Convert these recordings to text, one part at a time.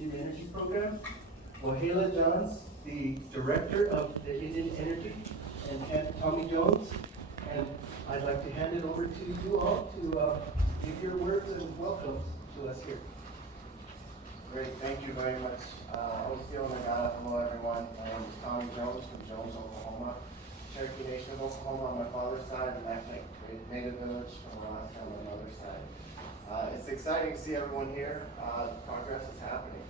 Indian Energy Program. Wahela Johns, the Director of the Indian Energy, and Tommy Jones. And I'd like to hand it over to you all to give your words and welcomes to us here. Great, thank you very much. Osteo Nagata, hello everyone. My name is Tommy Jones from Jones, Oklahoma. Cherokee Nation of Oklahoma on my father's side, and Ethnic Native Village from Alaska on my mother's side. It's exciting to see everyone here. Progress is happening.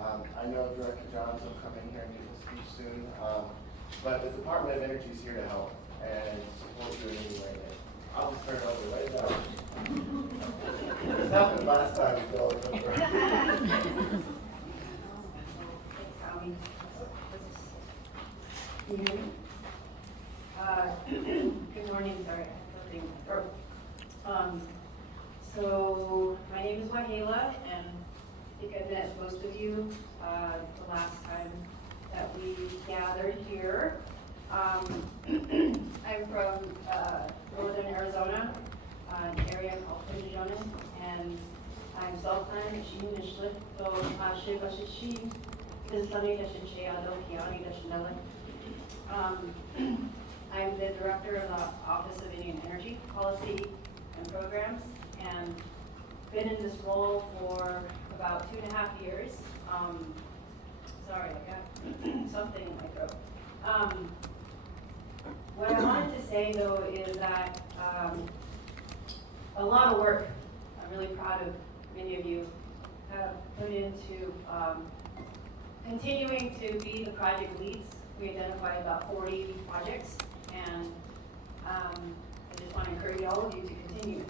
I know Director Johns will come in here and give a speech soon, but the Department of Energy is here to help and support you in any way. I'll just turn it over right now. This happened last time, Bill. Remember? Thanks, Tommy. Can you hear me? Good morning, sorry, I'm clearing my throat. So my name is Wahela, and I think I met most of you the last time that we gathered here. I'm from northern Arizona, an area called Pinjonas, and I'm Zoltan Shinishlit, so Shivashishi, Islami Dashichayado, Kiani Dashinella. I'm the director of the Office of Indian Energy Policy and Programs, and been in this role for about 2.5 years. Sorry, I got something in my throat. What I wanted to say though is that a lot of work, I'm really proud of many of you, have put into continuing to be the project leads. We identified about 40 projects, and I just want to encourage all of you to continue.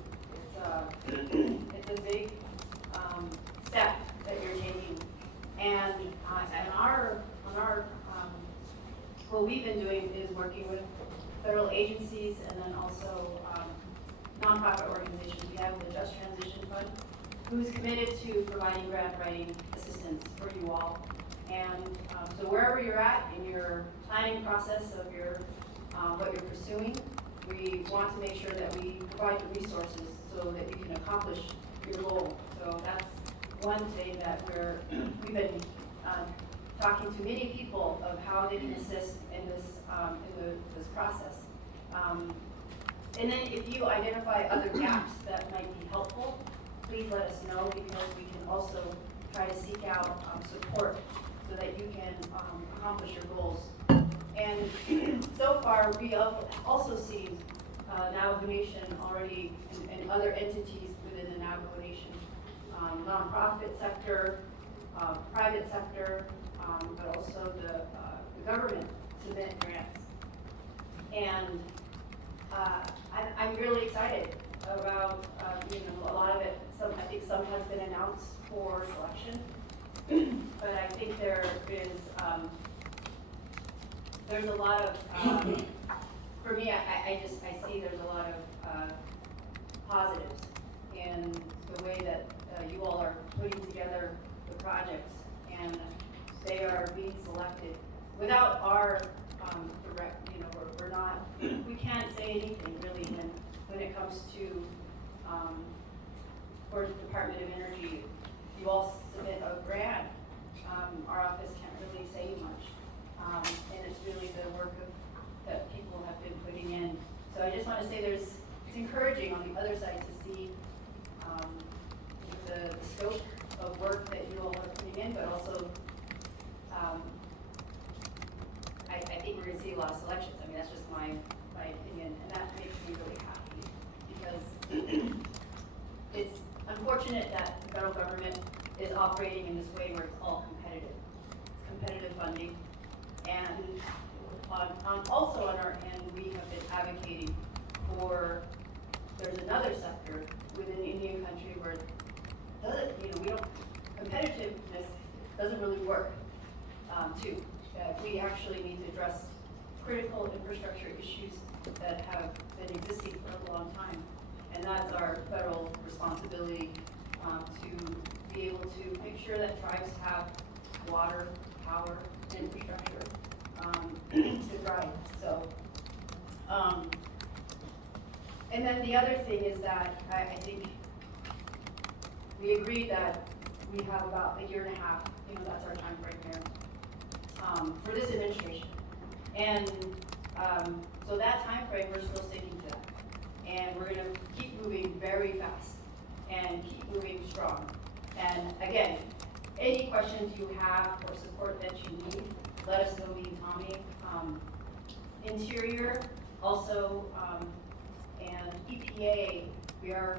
It's a big step that you're taking, and what we've been doing is working with federal agencies and then also nonprofit organizations. We have the Just Transition Fund, who's committed to providing grant writing assistance for you all. And so wherever you're at in your planning process of your what you're pursuing, we want to make sure that we provide the resources so that you can accomplish your goal. So that's one thing that we've been talking to many people of how they can assist in this process. And then if you identify other gaps that might be helpful, please let us know, because we can also try to seek out support so that you can accomplish your goals. And so far, we have also seen Navajo Nation already and other entities within the Navajo Nation, nonprofit sector, private sector, but also the government submit grants. And I'm really excited about a lot of it. I think some has been announced for selection, but I think there's a lot of for me. I see there's a lot of positives in the way that you all are putting together the projects, and they are being selected without our direct. We're not. We can't say anything really when it comes to for the Department of Energy. You all submit a grant. Our office can't really say much, and it's really the work that people have been putting in. So I just want to say it's encouraging on the other side to see the scope of work that you all are putting in, but also I think we're going to see a lot of selections. I mean, that's just my opinion, and that makes me really happy, because it's unfortunate that the federal government is operating in this way where it's all competitive. It's competitive funding, and also on our end, we have been advocating for, there's another sector within Indian country where competitiveness doesn't really work too. We actually need to address critical infrastructure issues that have been existing for a long time, and that's our federal responsibility to be able to make sure that tribes have water, power, infrastructure to thrive. So, and then the other thing is that I think we agree that we have about a year and a half, that's our time frame here, for this administration. And, so that time frame, we're still sticking to that. And we're gonna keep moving very fast and keep moving strong. And again, any questions you have or support that you need, let us know, me and Tommy. Interior also, and EPA, we are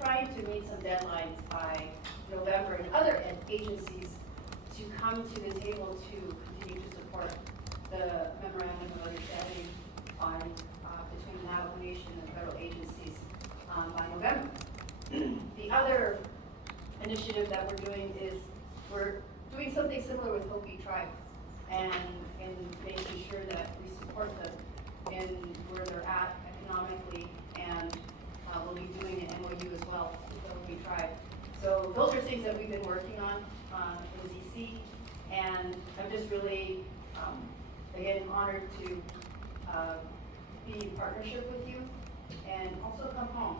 trying to meet some deadlines by November, and other agencies to come to the table to continue to support the memorandum of understanding on, between the Navajo Nation and federal agencies by November. The other initiative that we're doing is we're doing something similar with Hopi Tribe, and making sure that we support them in where they're at economically, and we'll be doing an MOU as well with the Hopi Tribe. So those are things that we've been working on in DC, and I'm just really, again, honored to be in partnership with you, and also come home.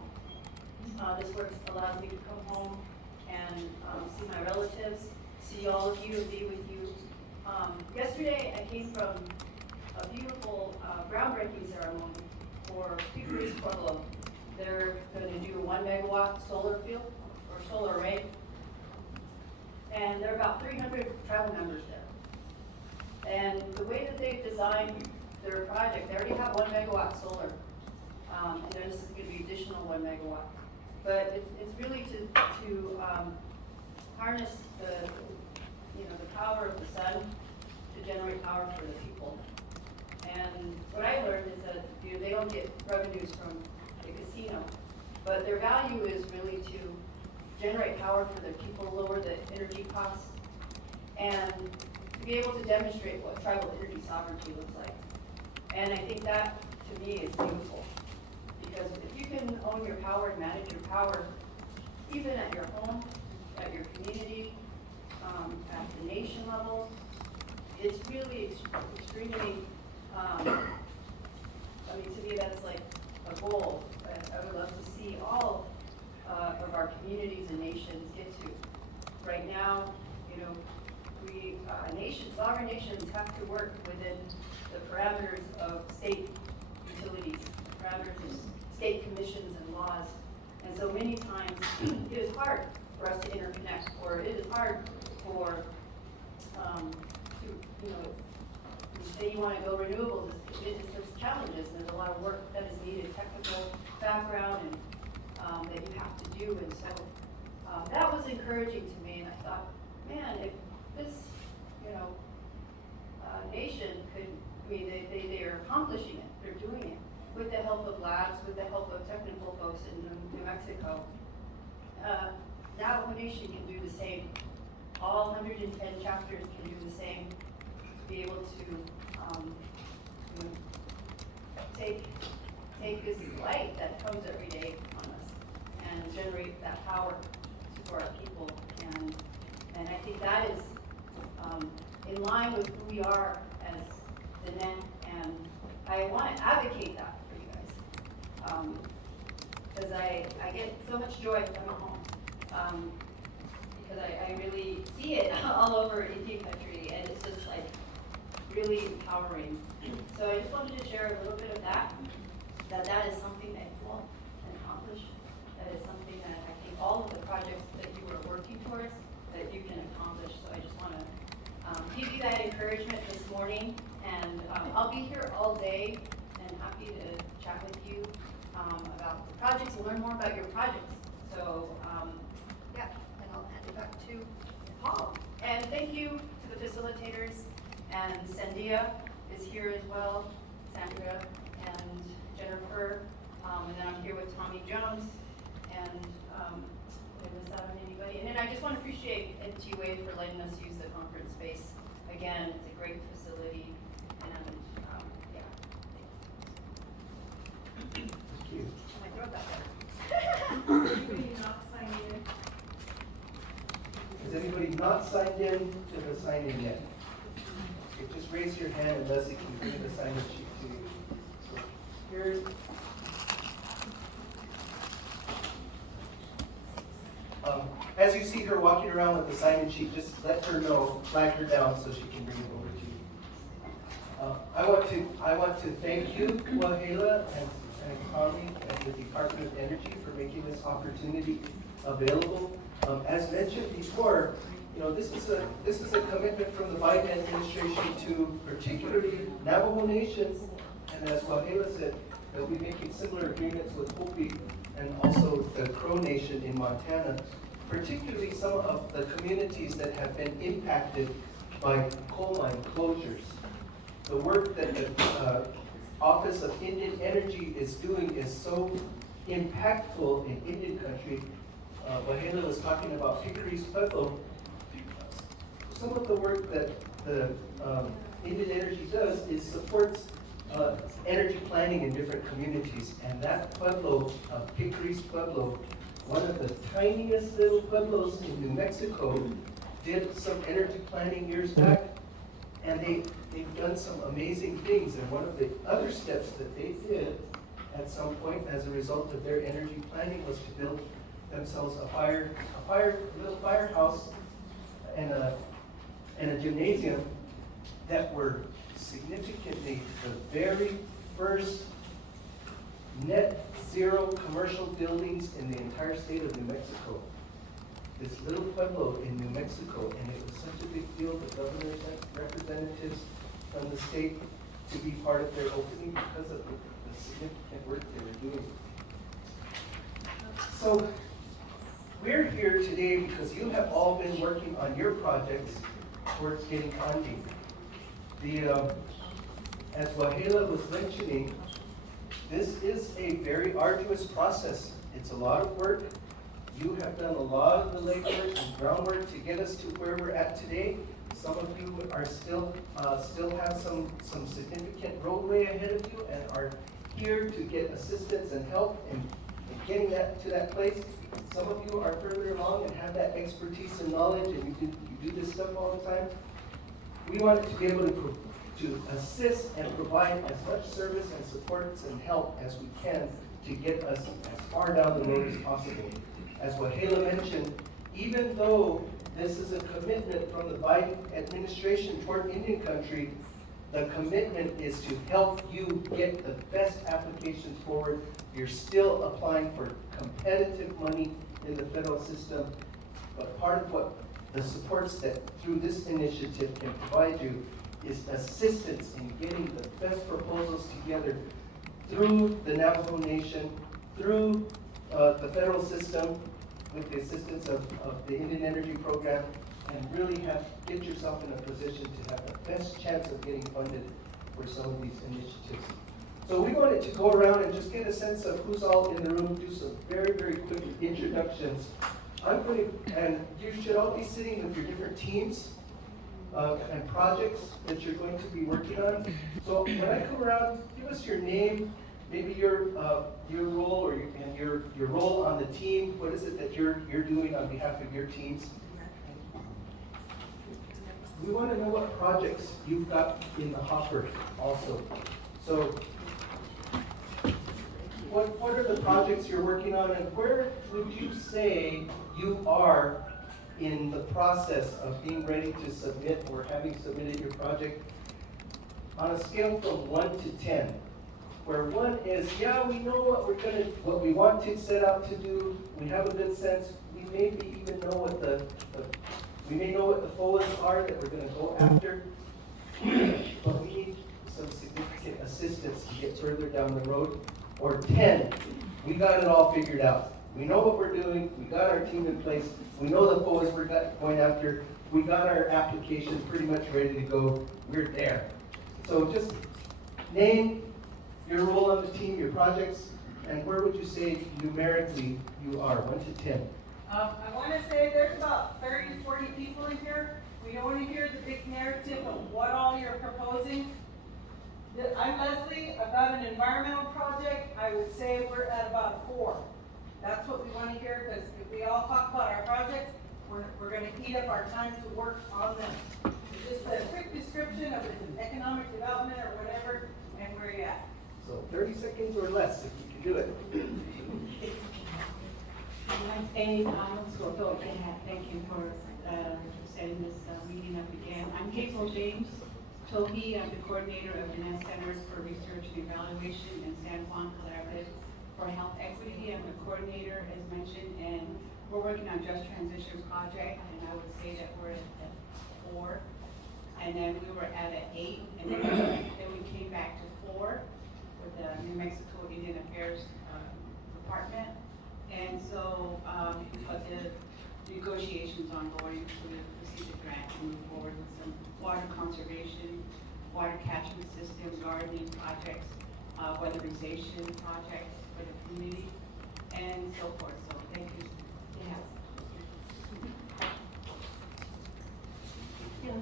This work allows me to come home and see my relatives, see all of you, and be with you. Yesterday, I came from a beautiful groundbreaking ceremony for Pickery's Pueblo. They're going to do a 1 megawatt solar field, or solar array. And there are about 300 tribal members there. And the way that they've designed their project, they already have 1 megawatt solar. And then this is going to be additional 1 megawatt. But it's really to harness the power of the sun to generate power for the people. And what I learned is that they don't get revenues from the casino, but their value is really to generate power for the people, lower the energy costs, and to be able to demonstrate what tribal energy sovereignty looks like. And I think that, to me, is beautiful. Because if you can own your power and manage your power, even at your home, at your community, at the nation level, it's really extremely, to me, that's like a goal that I would love to see all of our communities and nations get to. Right now, we, sovereign nations have to work within the parameters of state utilities, the parameters of state commissions and laws. And so many times, it is hard for us to interconnect, or it is hard for, say you want to go renewables, there's challenges, and there's a lot of work that is needed, technical background, and that you have to do. And so that was encouraging to me, and I thought, man, if this, nation could, they are accomplishing it, they're doing it with the help of labs, with the help of technical folks in New Mexico. Navajo Nation can do the same. All 110 chapters can do the same, to be able to take this light that comes every day on us and generate that power for our people. And I think that is in line with who we are as the NEN, and I want to advocate that for you guys. Because I get so much joy coming home. Because I really see it all over Indian country, and it's just like really empowering. So I just wanted to share a little bit of that is something that you all can accomplish. That is something that I think all of the projects that you are working towards, that you can accomplish. So I just want to give you that encouragement this morning, and I'll be here all day and happy to chat with you about the projects and learn more about your projects. So yeah, and I'll hand it back to Paul. And thank you to the facilitators, and Sandia is here as well, Sandra and Jennifer, and then I'm here with Tommy Jones, and did I miss out on anybody? And then I just want to appreciate NT-Wave for letting us use the conference space. Again, it's a great facility, and yeah. Thank you. My throat got better. Anybody not signed in? Has anybody not signed in to the sign-in yet? Okay, just raise your hand and Leslie can bring the sign-in sheet to you. So here's. as you see her walking around with the sign-in sheet, just let her know, flag her down so she can bring it over to you. I want to thank you, Wahela and Tommy and the Department of Energy for making this opportunity available. As mentioned before, this is a commitment from the Biden administration to particularly Navajo Nation, and as Wahela said, they'll be making similar agreements with Hopi and also the Crow Nation in Montana, particularly some of the communities that have been impacted by coal mine closures. The work that the Office of Indian Energy is doing is so impactful in Indian country. Wahela was talking about Hickory's Pueblo. Some of the work that the Indian Energy does is supports energy planning in different communities. And that Pueblo, Hickory's Pueblo, one of the tiniest little pueblos in New Mexico, did some energy planning years back. And they've done some amazing things. And one of the other steps that they did at some point as a result of their energy planning was to build themselves a little firehouse and a gymnasium that were significantly the very first net zero commercial buildings in the entire state of New Mexico. This little pueblo in New Mexico, and it was such a big deal, the governors and representatives from the state to be part of their opening because of the significant work they were doing. So, we're here today because you have all been working on your projects towards getting funding. As Wahela was mentioning, this is a very arduous process. It's a lot of work. You have done a lot of the legwork and groundwork to get us to where we're at today. Some of you are still have some significant roadway ahead of you and are here to get assistance and help in getting that to that place. Some of you are further along and have that expertise and knowledge, and you do this stuff all the time. We wanted to be able to assist and provide as much service and support and help as we can to get us as far down the road as possible. As Wahela mentioned, even though this is a commitment from the Biden administration toward Indian country, the commitment is to help you get the best applications forward. You're still applying for competitive money in the federal system, but part of what the supports that through this initiative can provide you is assistance in getting the best proposals together through the Navajo Nation, through the federal system, with the assistance of the Indian Energy Program, and really get yourself in a position to have the best chance of getting funded for some of these initiatives. So we wanted to go around and just get a sense of who's all in the room, do some very, very quick introductions. And you should all be sitting with your different teams and projects that you're going to be working on. So when I come around, give us your name, maybe your role and your role on the team. What is it that you're doing on behalf of your teams? We want to know what projects you've got in the hopper also. So what are the projects you're working on, and where would you say you are in the process of being ready to submit or having submitted your project on a scale from 1 to 10? Where 1 is, yeah, we know what we want to set out to do. We have a good sense. We maybe even know what the FOAs are that we're going to go after. But we need some significant assistance to get further down the road. Or 10, we got it all figured out. We know what we're doing. We got our team in place. We know the FOAs we're going after. We got our application pretty much ready to go. We're there. So just name your role on the team, your projects, and where would you say numerically you are, 1 to 10? I want to say there's about 30, 40 people in here. We don't want to hear the big narrative of what all you're proposing. I'm Leslie. I've got an environmental project. I would say we're at about 4. That's what we want to hear, because if we all talk about our projects, we're going to eat up our time to work on them. Just a quick description of the economic development or whatever, and where you're at. So 30 seconds or less if you can do it. And so thank you for setting this meeting up again. I'm Hazel James Tohi. I'm the coordinator of the Nest Center for Research and Evaluation and San Juan Collaborative for Health Equity. I'm the coordinator, as mentioned, and we're working on Just Transition Project, and I would say that we're at 4. And then we were at an 8, and then we came back to 4 with the New Mexico Indian Affairs Department. And so, but the negotiations ongoing, so we received a grant to move forward with some water conservation, water catchment system, gardening projects, weatherization projects for the community, and so forth. So thank you.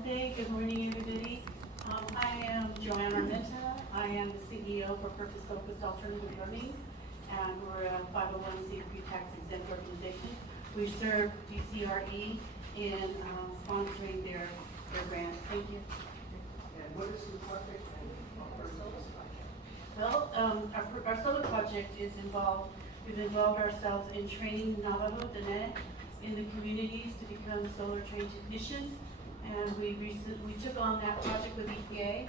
Hey, good morning, everybody. I am Joanna Armenta. I am the CEO for Purpose Focused Alternative Learning, and we're a 501c3 tax exempt organization. We serve DCRE in sponsoring their grants. Thank you. And what is the project? Well, our solar project is involved, we've involved ourselves in training Navajo, Diné, in the communities to become solar trained technicians. And we took on that project with EPA,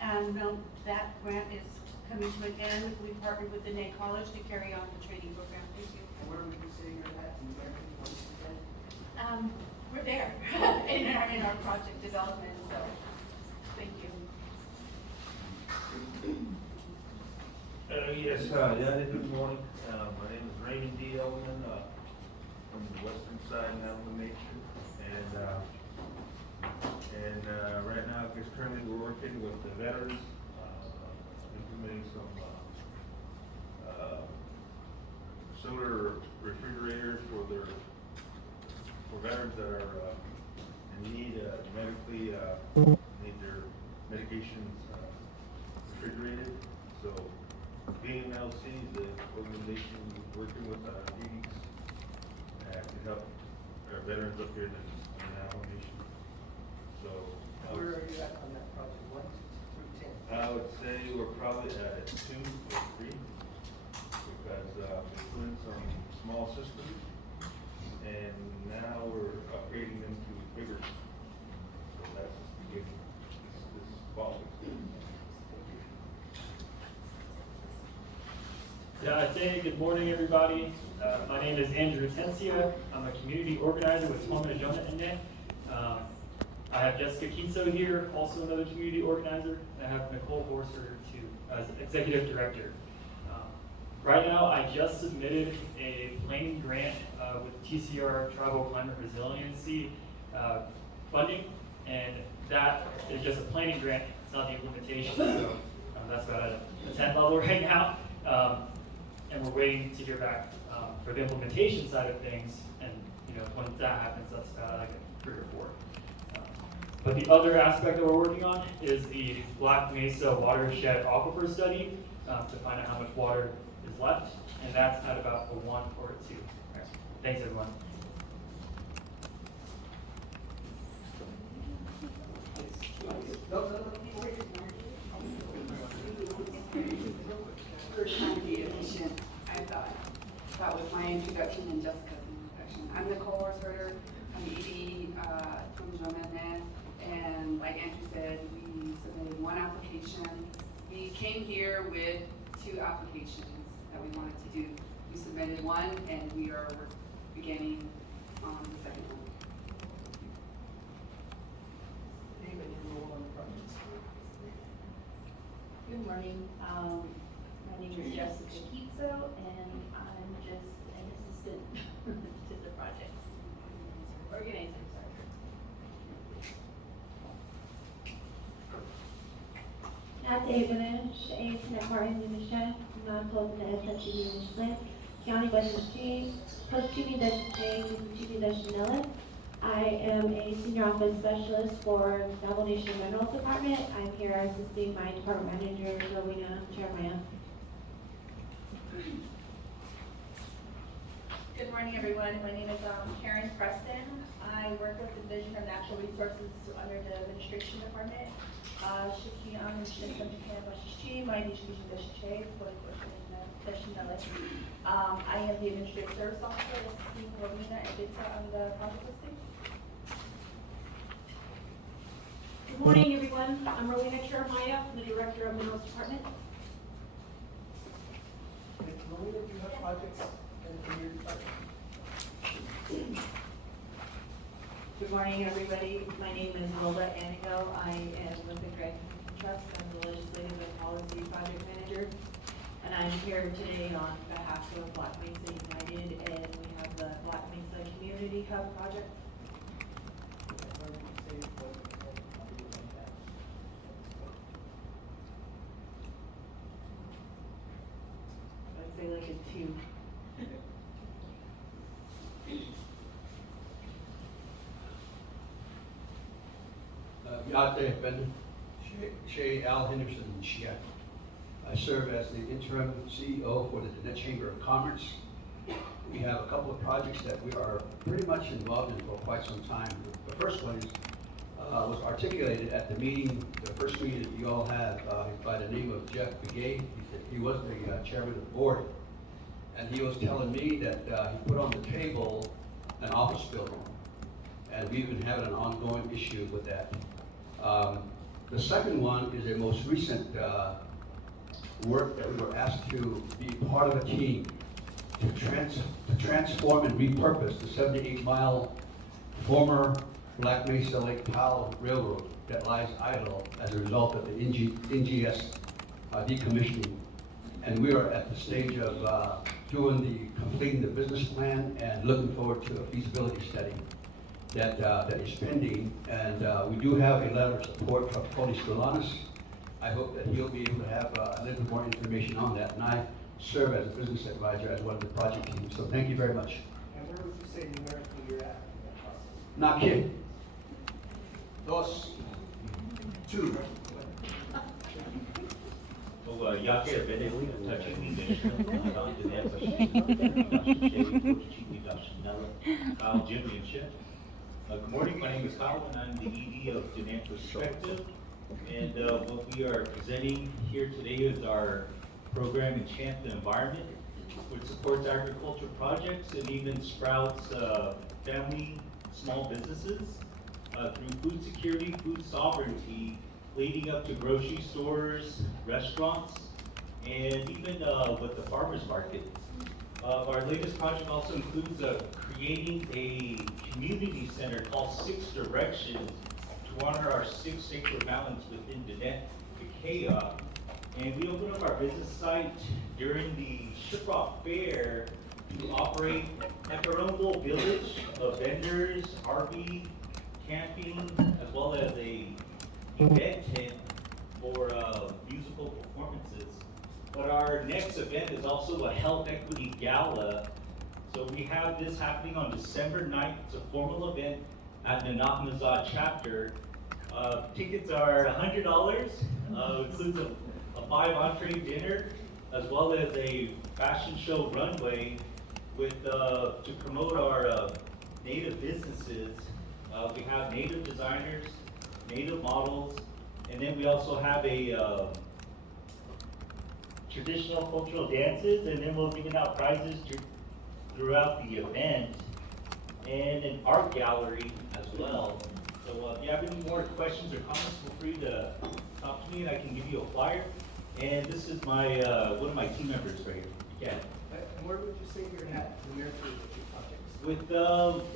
and that grant is coming to an end. We partnered with Diné College to carry on the training program. Thank you. And where would you say you're at in American? What is it? We're there in our project development, so thank you. Yes, good morning. My name is Raymond D. Ellman, from the western side now of the nation. And right now, I guess currently we're working with the veterans, implementing some solar refrigerators for veterans that are in need, medically, need their medications refrigerated. So BMLC is the organization working with duties to help our veterans up here in the Navajo Nation. So Where are you at on that project, 1 through 10? I would say we're probably at 2 or 3 because we put in some small systems and now we're upgrading them to bigger. So that's just the beginning. This fall. Good morning, everybody. My name is Andrew Tencia. I'm a community organizer with Tomina Jonah Ende. I have Jessica Kinso here, also another community organizer. I have Nicole Horser as executive director. Right now, I just submitted a planning grant with TCR Tribal Climate Resiliency funding, and that is just a planning grant. It's not the implementation, so that's about at a 10 level right now. And we're waiting to hear back for the implementation side of things. And when that happens, that's about like a 3 or 4. But the other aspect that we're working on is the Black Mesa Watershed Aquifer Study to find out how much water is left, and that's at about a 1 or a 2. Right. Thanks, everyone. First trying to be efficient, I thought. That was my introduction and Jessica's introduction. I'm Nicole Horser. I'm ED from Joanna, and like Andrew said, we submitted 1 application. We came here with 2 applications that we wanted to do. We submitted 1, and we are beginning on the second one. Name and your role on the project. Good morning. My name is Jessica Kitso, and I'm just an assistant to the project. Organizer, Davidش internet organization non-profit County Budget Post I am a senior office specialist for Navajo Nation Minerals Department. I'm here assisting my department manager, Rowena Jeremiah. Good morning, everyone. My name is Karen Preston. I work with the Division of Natural Resources under the Administration Department. I am the Administrative Service Officer, assisting Rowena and Victor on the project listing. Good morning, everyone. I'm Rowena Jeremiah, the Director of Minerals Department. Rowena, do you have projects in your department? Good morning, everybody. My name is Rhoda Anigo. I am with the Grant Trust. I'm the Legislative and Policy Project Manager. And I'm here today on behalf of Black Mesa United, and we have the Black Mesa Community Hub project. I'd say like a 2. Yate Ben Shay Al Henderson Shia. I serve as the interim CEO for the Danette Chamber of Commerce. We have a couple of projects that we are pretty much involved in for quite some time. The first one is, was articulated at the meeting, the first meeting that you all had, by the name of Jeff Begay. He was the chairman of the board. And he was telling me that he put on the table an office building. And we've been having an ongoing issue with that. The second one is a most recent work that we were asked to be part of a team to transform and repurpose the 78-mile former Black Mesa Lake Powell Railroad that lies idle as a result of the NGS decommissioning. And we are at the stage of completing the business plan and looking forward to a feasibility study that is pending. And we do have a letter of support from Tony Scalanis. I hope that he'll be able to have a little more information on that. And I serve as a business advisor as one of the project teams. So thank you very much. And where would you say numerically you're at in that process? Not kidding. Dos. 2. Well, Yate Bene, touching the nation, Don Danette, Kyle, Jim, and Chip. Good morning, my name is Kyle, and I'm the ED of Danette Perspective. And what we are presenting here today is our program Enchant the Environment, which supports agricultural projects and even sprouts family small businesses through food security, food sovereignty, leading up to grocery stores, restaurants, and even with the farmers market. Our latest project also includes creating a community center called Six Directions to honor our 6 sacred mountains within Danette, Ikea. And we opened up our business site during the Shiprock Fair to operate like our own little village of vendors, RV, camping, as well as a event tent for musical performances. But our next event is also a health equity gala. So we have this happening on December 9th. It's a formal event at the Nakmazad chapter. Tickets are $100. Includes a 5 entree dinner, as well as a fashion show runway with to promote our native businesses. We have native designers, native models, and then we also have a traditional cultural dances, and then we'll be giving out prizes throughout the event, and an art gallery as well. So if you have any more questions or comments, feel free to talk to me and I can give you a flyer. And this is my one of my team members right here. Yeah. And where would you say you're at numerically with your projects? With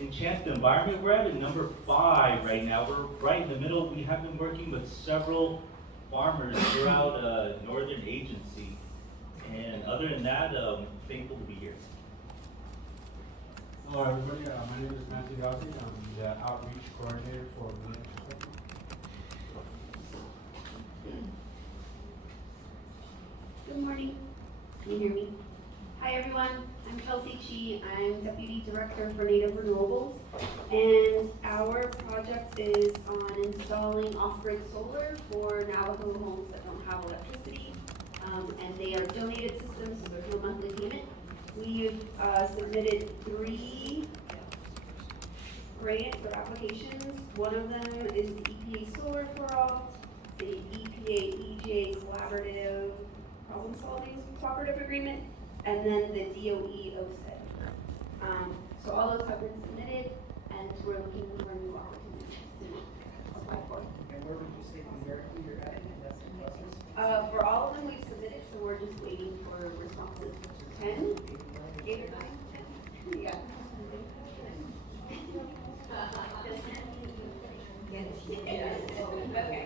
Enchant the Environment, we're at number 5 right now. We're right in the middle. We have been working with several farmers throughout Northern Agency. And other than that, thankful to be here. Hello everybody, my name is Matthew Ghazi. I'm the outreach coordinator for Danette Perspective. Good morning. Can you hear me? Hi, everyone. I'm Chelsea Chi. I'm Deputy Director for Native Renewables. And our project is on installing off-grid solar for Navajo homes that don't have electricity. And they are donated systems, so there's no monthly payment. We've submitted 3 grants or applications. One of them is the EPA Solar for All, the EPA EJ Collaborative Problem Solving Cooperative Agreement, and then the DOE OSED. So all those have been submitted, and we're looking for new opportunities to apply for. And where would you say numerically you're at in that process? For all of them we've submitted, so we're just waiting for responses. 10, 8 or 9?